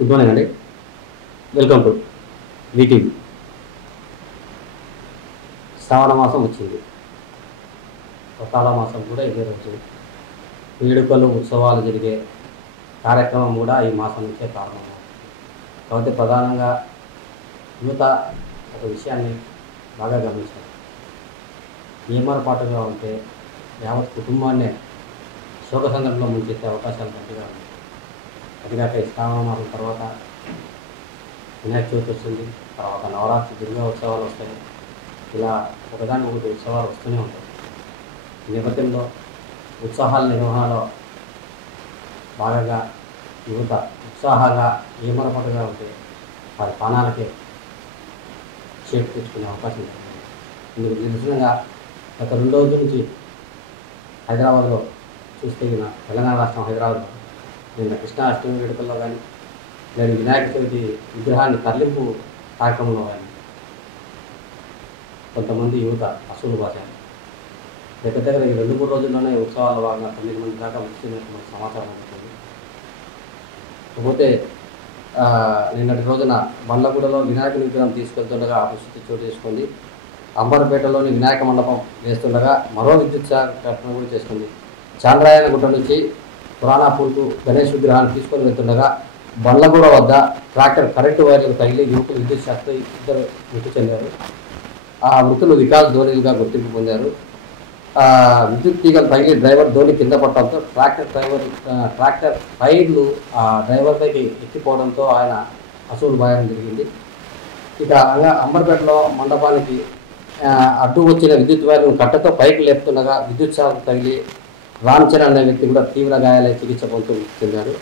Good morning అండి. Welcome to VTV. Shravana మాసం వచ్చింది. వ్రతాల మాసం కూడా ఇదే రోజు. వేడుకలు ఉత్సవాలు జరిగే కార్యక్రమం కూడా ఈ మాసం నుంచే ప్రారంభమవుతుంది. కాబట్టి ప్రధానంగా యువత ఒక విషయాన్ని బాగా గమనించాలి. ఏమరపాటుగా ఉంటే యావత్ కుటుంబాన్నే శోక సందర్భంలో ముంచెత్తే అవకాశాలు గట్టిగా ఉన్నాయి. అదిగాక ఈ శ్రావణ మాసం తర్వాత వినాయక చవితి వస్తుంది, తర్వాత నవరాత్రి దుర్గా ఉత్సవాలు వస్తాయి. ఇలా ఒకదానికి ఒకటి ఉత్సవాలు వస్తూనే ఉంటాయి. ఈ నేపథ్యంలో ఉత్సాహాల నిర్వహణలో భాగంగా యువత ఉత్సాహంగా ఏమరపాటుగా ఉంటే వారి ప్రాణాలకే చేటు తెచ్చుకునే అవకాశం ఉంటుంది. ఇందుకు నిదర్శనంగా గత 2 రోజుల నుంచి హైదరాబాద్లో చూస్తే తెలంగాణ రాష్ట్రం హైదరాబాద్లో నిన్న కృష్ణాష్టమి వేడుకల్లో కానీ లేదా వినాయక చవితి విగ్రహాన్ని తరలింపు కార్యక్రమంలో కానీ కొంతమంది యువత అసలు బాశారు. దగ్గర ఈ 2-3 రోజుల్లోనే ఉత్సవాల భాగంగా 9 మంది దాకా వచ్చినటువంటి సమాచారం ఉంటుంది. కాకపోతే నిన్నటి రోజున బండ్లగూడలో వినాయకుని విగ్రహం తీసుకెళ్తుండగా పరిస్థితి చోటు చేసుకుంది. అంబర్పేటలోని వినాయక మండపం వేస్తుండగా మరో విద్యుత్ శాఖ ఘటన కూడా చేసుకుంది. చాంద్రాయణగుట్ట నుంచి పురాణాపూర్కు గణేష్ విగ్రహాన్ని తీసుకొని వెళ్తుండగా బండ్లగూడ వద్ద ట్రాక్టర్ కరెంటు వైర్లకు తగిలి యువకులు విద్యుత్ శాఖతో 2 మృతి చెందారు. ఆ మృతులు వికాస్ ధోనిలుగా గుర్తింపు పొందారు. విద్యుత్ తీగలు తగిలి డ్రైవర్ ధోని కింద పడటంతో ట్రాక్టర్ టైర్లు డ్రైవర్ పైకి ఎక్కిపోవడంతో ఆయన అసూలు బాయడం జరిగింది. ఇక అంబర్పేటలో మండపానికి అడ్డు వచ్చిన విద్యుత్ వైర్ను కట్టతో పైకి లేపుతుండగా విద్యుత్ శాఖ తగిలి రామ్ చరణ్ అనే వ్యక్తి కూడా తీవ్ర గాయాలై చికిత్స పొందుతూ మృతి చెందారు.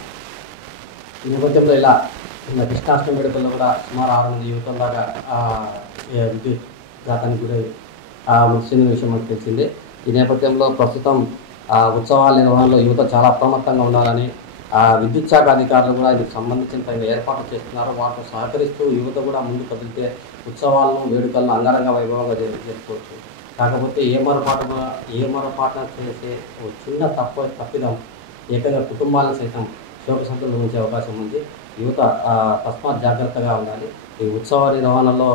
ఈ నేపథ్యంలో ఇలా కృష్ణాష్టమి వేడుకల్లో కూడా సుమారు 6 మంది యువతలాగా విద్యుత్ ఘాతానికి గురై మృతి చెందిన విషయం మనకు తెలిసిందే. ఈ నేపథ్యంలో ప్రస్తుతం ఉత్సవాల నిర్వహణలో యువత చాలా అప్రమత్తంగా ఉండాలని విద్యుత్ శాఖ అధికారులు కూడా దీనికి సంబంధించిన తగిన ఏర్పాట్లు చేస్తున్నారు. వాటితో సహకరిస్తూ యువత కూడా ముందు కదిలితే ఉత్సవాలను వేడుకలను అంగరంగ వైభవంగా జరుపుకోవచ్చు. కాకపోతే ఏమరపాటున చేసే ఒక చిన్న తప్పిదం ఏకంగా కుటుంబాలను సైతం శోక సంతలో ఉంచే అవకాశం ఉంది. యువత తస్మాత్ జాగ్రత్తగా ఉండాలి. ఈ ఉత్సవ నిర్వహణలో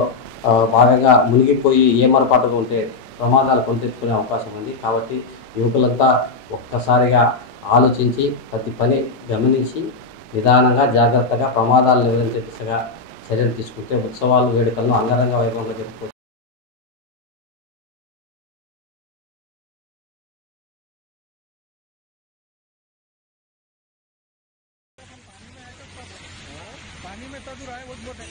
భాగంగా మునిగిపోయి ఏమరపాటుగా ఉంటే ప్రమాదాలు కొని తెచ్చుకునే అవకాశం ఉంది. కాబట్టి యువకులంతా ఒక్కసారిగా ఆలోచించి ప్రతి పని గమనించి నిదానంగా జాగ్రత్తగా ప్రమాదాలు నివారించే దిశగా చర్యలు తీసుకుంటే ఉత్సవాలు వేడుకలను అంగరంగ వైభవంగా జరుపుకోవచ్చు. पानी में तब रहा है बहुत बहुत है।